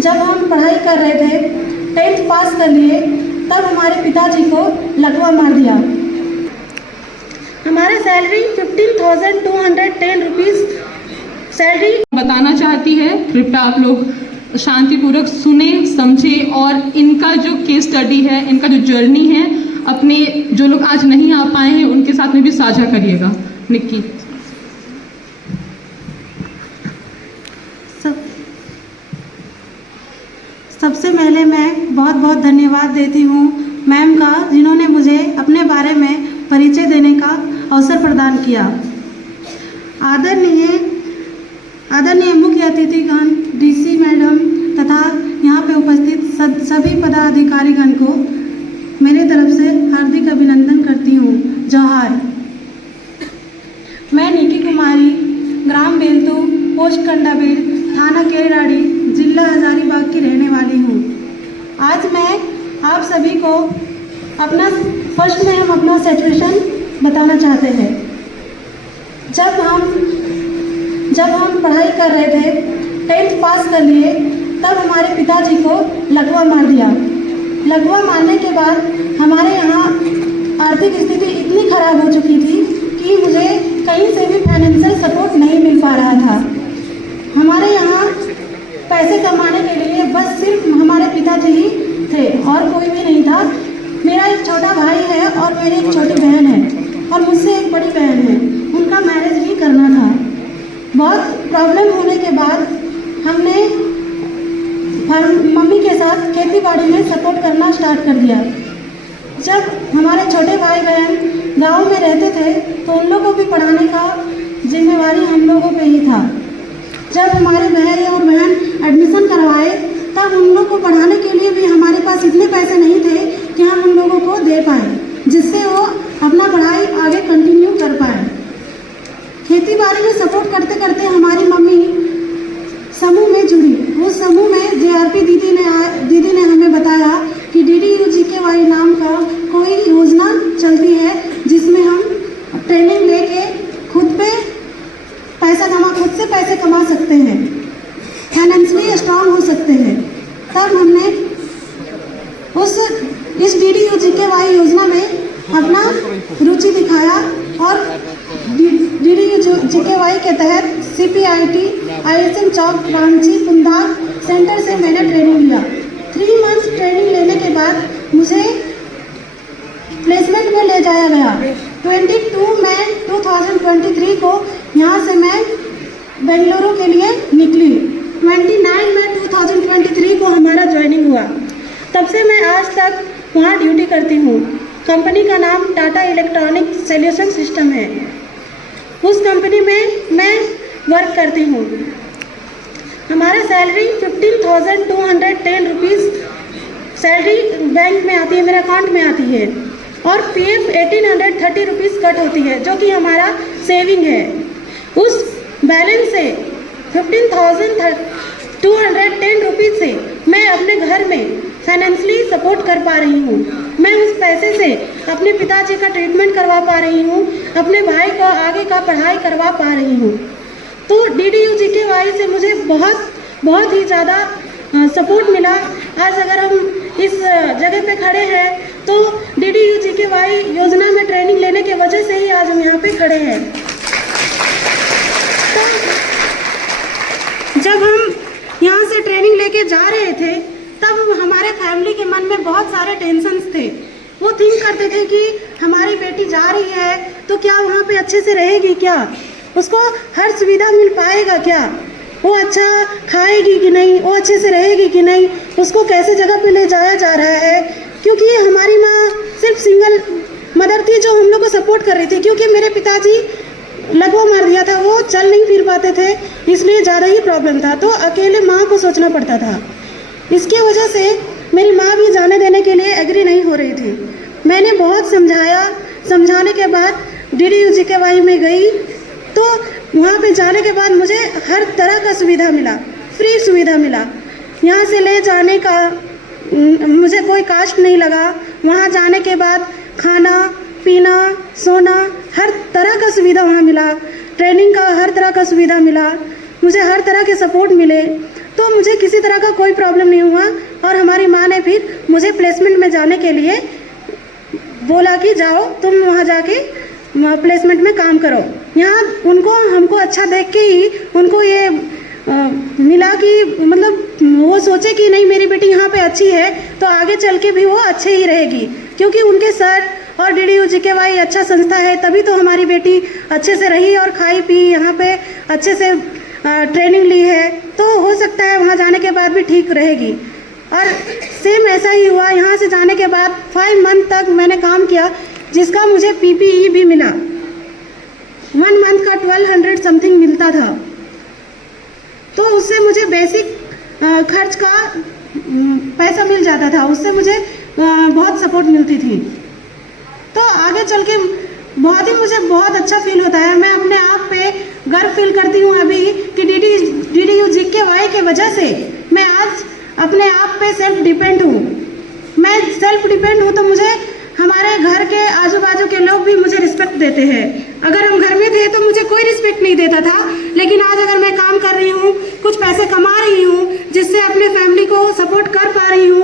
जब हम पढ़ाई कर रहे थे, 10th पास कर लिए, तब हमारे पिताजी को लकवा मार दिया। हमारी सैलरी 15,210 रुपीज़ सैलरी बताना चाहती है। कृपया आप लोग शांतिपूर्वक सुने, समझें और इनका जो केस स्टडी है, इनका जो जर्नी है, अपने जो लोग आज नहीं आ पाए हैं उनके साथ में भी साझा करिएगा। निक्की। सबसे पहले मैं बहुत बहुत धन्यवाद देती हूँ मैम का, जिन्होंने मुझे अपने बारे में परिचय देने का अवसर प्रदान किया। आदरणीय मुख्य अतिथिगण, डीसी मैडम तथा यहाँ पे उपस्थित सभी पदाधिकारीगण को मेरे तरफ से हार्दिक अभिनंदन करती हूँ। जोहार। मैं निकी कुमारी, ग्राम बेलतू, पोस्ट कंडाबेल, थाना केराड़ी, जिला हजारीबाग की रहने वाली हूँ। आज मैं आप सभी को फर्स्ट में हम अपना सिचुएशन बताना चाहते हैं। जब हम पढ़ाई कर रहे थे, 10th पास कर लिए, तब हमारे पिताजी को लकवा मार दिया। लकवा मारने के बाद हमारे यहाँ आर्थिक स्थिति इतनी खराब हो चुकी थी कि मुझे कहीं से भी फाइनेंशियल सपोर्ट नहीं मिल पा रहा था। हमारे यहाँ पैसे कमाने के लिए बस सिर्फ हमारे पिताजी ही थे और कोई भी नहीं था। मेरा एक छोटा भाई है और मेरी एक छोटी बहन है और मुझसे एक बड़ी बहन है, उनका मैरिज भी करना था। बहुत प्रॉब्लम होने के बाद हमने मम्मी के साथ खेती बाड़ी में सपोर्ट करना स्टार्ट कर दिया। जब हमारे छोटे भाई बहन गांव में रहते थे तो उन लोगों को भी पढ़ाने का जिम्मेवारी हम लोगों पे ही था। जब हमारे भाई और बहन एडमिशन करवाए तब उन लोगों को पढ़ाने के लिए भी हमारे पास इतने पैसे नहीं थे कि हम उन लोगों को दे पाए, जिससे वो अपना पढ़ाई आगे कंटिन्यू कर पाए। खेती बाड़ी में सपोर्ट करते करते हमारी मम्मी समूह में जुड़ी। उस समूह में जेआरपी दीदी ने हमें बताया कि DDU-GKY नाम का कोई योजना चलती है जिसमें हम ट्रेनिंग लेके खुद से पैसे कमा सकते हैं, फाइनेंशियली स्ट्रांग हो सकते हैं। तब हमने इस DDU-GKY योजना में अपना रुचि दिखाया और DDU-GKY के तहत CPIT ISM चौक रांची पुंदार सेंटर से मैंने ट्रेनिंग लिया। 3 मंथ्स ट्रेनिंग लेने के बाद मुझे प्लेसमेंट में ले जाया गया। 22 मई 2023 को यहाँ से मैं बेंगलुरु के लिए निकली। 29 मई 2023 को हमारा ज्वाइनिंग हुआ। तब से मैं आज तक वहाँ ड्यूटी करती हूँ। कंपनी का नाम टाटा इलेक्ट्रॉनिक सॉल्यूशन सिस्टम है। उस कंपनी में मैं वर्क करती हूँ। हमारा सैलरी 15,210 रुपीज़ सैलरी बैंक में आती है, मेरे अकाउंट में आती है और PF 1,830 रुपीज़ कट होती है, जो कि हमारा सेविंग है। उस बैलेंस से 15,210 रुपीज़ से मैं अपने घर में फाइनेंशियली सपोर्ट कर पा रही हूँ। मैं उस पैसे से अपने पिताजी का ट्रीटमेंट करवा पा रही हूँ, अपने भाई को आगे का पढ़ाई करवा पा रही हूँ। तो DDU-GKY से मुझे बहुत ही ज़्यादा सपोर्ट मिला। आज अगर हम इस जगह पे खड़े हैं तो DDU-GKY योजना में ट्रेनिंग लेने के वजह से ही आज हम यहाँ पे खड़े हैं। तो जब हम यहाँ से ट्रेनिंग लेके जा रहे थे तब हमारे फैमिली के मन में बहुत सारे टेंशन्स थे। वो थिंक करते थे कि हमारी बेटी जा रही है तो क्या वहाँ पे अच्छे से रहेगी, क्या उसको हर सुविधा मिल पाएगा, क्या वो अच्छा खाएगी कि नहीं, वो अच्छे से रहेगी कि नहीं, उसको कैसे जगह पे ले जाया जा रहा है। क्योंकि हमारी माँ सिर्फ सिंगल मदर थी जो हम लोग को सपोर्ट कर रही थी। क्योंकि मेरे पिताजी लकवा मार दिया था, वो चल नहीं फिर पाते थे, इसलिए ज़्यादा ही प्रॉब्लम था, तो अकेले माँ को सोचना पड़ता था। इसके वजह से मेरी माँ भी जाने देने के लिए एग्री नहीं हो रही थी। मैंने बहुत समझाया, समझाने के बाद DDU-GKY में गई तो वहाँ पे जाने के बाद मुझे हर तरह का सुविधा मिला, फ्री सुविधा मिला। यहाँ से ले जाने का मुझे कोई कास्ट नहीं लगा। वहाँ जाने के बाद खाना पीना सोना हर तरह का सुविधा वहाँ मिला, ट्रेनिंग का हर तरह का सुविधा मिला, मुझे हर तरह के सपोर्ट मिले। तो मुझे किसी तरह का कोई प्रॉब्लम नहीं हुआ। और हमारी माँ ने फिर मुझे प्लेसमेंट में जाने के लिए बोला कि जाओ तुम वहाँ जाके प्लेसमेंट में काम करो। यहाँ उनको हमको अच्छा देख के ही उनको ये मिला कि मतलब वो सोचे कि नहीं मेरी बेटी यहाँ पे अच्छी है तो आगे चल के भी वो अच्छे ही रहेगी, क्योंकि उनके सर और DDU-GKY अच्छा संस्था है, तभी तो हमारी बेटी अच्छे से रही और खाई पी यहाँ पे अच्छे से ट्रेनिंग ली है। तो हो सकता है वहाँ जाने के बाद भी ठीक रहेगी। और सेम ऐसा ही हुआ, यहाँ से जाने के बाद 5 मंथ तक मैंने काम किया जिसका मुझे PPE भी मिला। 1 मंथ का 1200 समथिंग मिलता था, तो उससे मुझे बेसिक खर्च का पैसा मिल जाता था, उससे मुझे बहुत सपोर्ट मिलती थी। तो आगे चल के मुझे बहुत अच्छा फील होता है। मैं अपने आप पे गर्व फील करती हूँ अभी कि DDU-GKY के वजह से मैं आज अपने आप पे सेल्फ डिपेंड हूँ। मैं सेल्फ डिपेंड हूँ तो मुझे हमारे घर के आजू बाजू के लोग भी मुझे रिस्पेक्ट देते हैं। अगर हम घर में थे तो मुझे कोई रिस्पेक्ट नहीं देता था, लेकिन आज अगर मैं काम कर रही हूँ, कुछ पैसे कमा रही हूँ, जिससे अपने फैमिली को सपोर्ट कर पा रही हूँ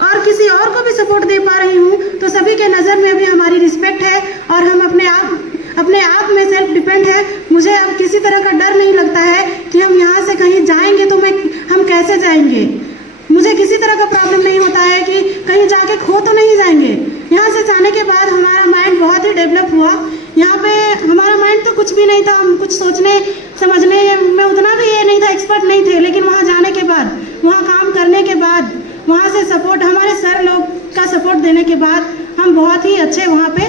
और किसी और को भी सपोर्ट दे पा रही हूँ, तो सभी के नज़र में भी हमारी रिस्पेक्ट है और हम अपने आप में सेल्फ डिपेंड है। मुझे अब किसी तरह का डर नहीं लगता है कि हम यहाँ से कहीं जाएंगे तो हम कैसे जाएंगे। मुझे किसी तरह का प्रॉब्लम नहीं होता है कि कहीं जाके खो तो नहीं जाएंगे। यहाँ से जाने के बाद हमारा माइंड बहुत ही डेवलप हुआ। यहाँ पे हमारा माइंड तो कुछ भी नहीं था, हम कुछ सोचने समझने में उतना भी ये नहीं था, एक्सपर्ट नहीं थे, लेकिन वहाँ जाने के बाद, वहाँ काम करने के बाद, वहाँ से सपोर्ट, हमारे सर लोग का सपोर्ट देने के बाद हम बहुत ही अच्छे वहाँ पे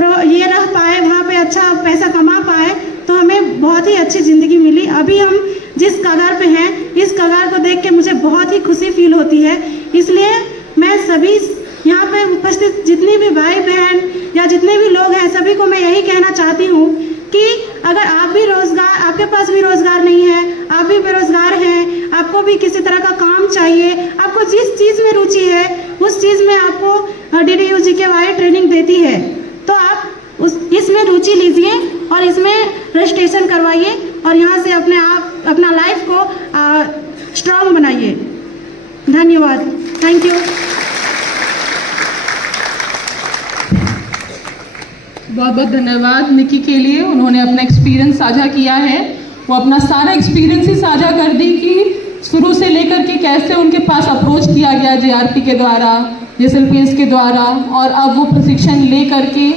ये रह पाए, वहाँ पे अच्छा पैसा कमा पाए, तो हमें बहुत ही अच्छी ज़िंदगी मिली। अभी हम जिस कगार पे हैं, इस कगार को देख के मुझे बहुत ही खुशी फील होती है। इसलिए मैं सभी यहाँ पे उपस्थित जितनी भी भाई बहन या जितने भी लोग हैं, सभी को मैं यही कहना चाहती हूँ कि अगर आप भी आपके पास भी रोज़गार नहीं है, आप भी बेरोज़गार हैं, आपको भी किसी तरह का काम चाहिए, आपको जिस चीज़ में रुचि है उस चीज़ में आपको DDU-GKY ट्रेनिंग देती है, तो आप इसमें रुचि लीजिए और इसमें रजिस्ट्रेशन करवाइए और यहाँ से अपना लाइफ को स्ट्रॉन्ग बनाइए। धन्यवाद, थैंक यू। बहुत बहुत धन्यवाद निकी के लिए, उन्होंने अपना एक्सपीरियंस साझा किया है। वो अपना सारा एक्सपीरियंस ही साझा कर दी कि शुरू से लेकर के कैसे उनके पास अप्रोच किया गया JRP के द्वारा, JSLPS के द्वारा, और अब वो प्रशिक्षण ले करके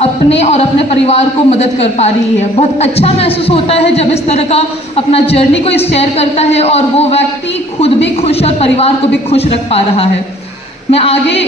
अपने और अपने परिवार को मदद कर पा रही है। बहुत अच्छा महसूस होता है जब इस तरह का अपना जर्नी को शेयर करता है और वो व्यक्ति खुद भी खुश और परिवार को भी खुश रख पा रहा है। मैं आगे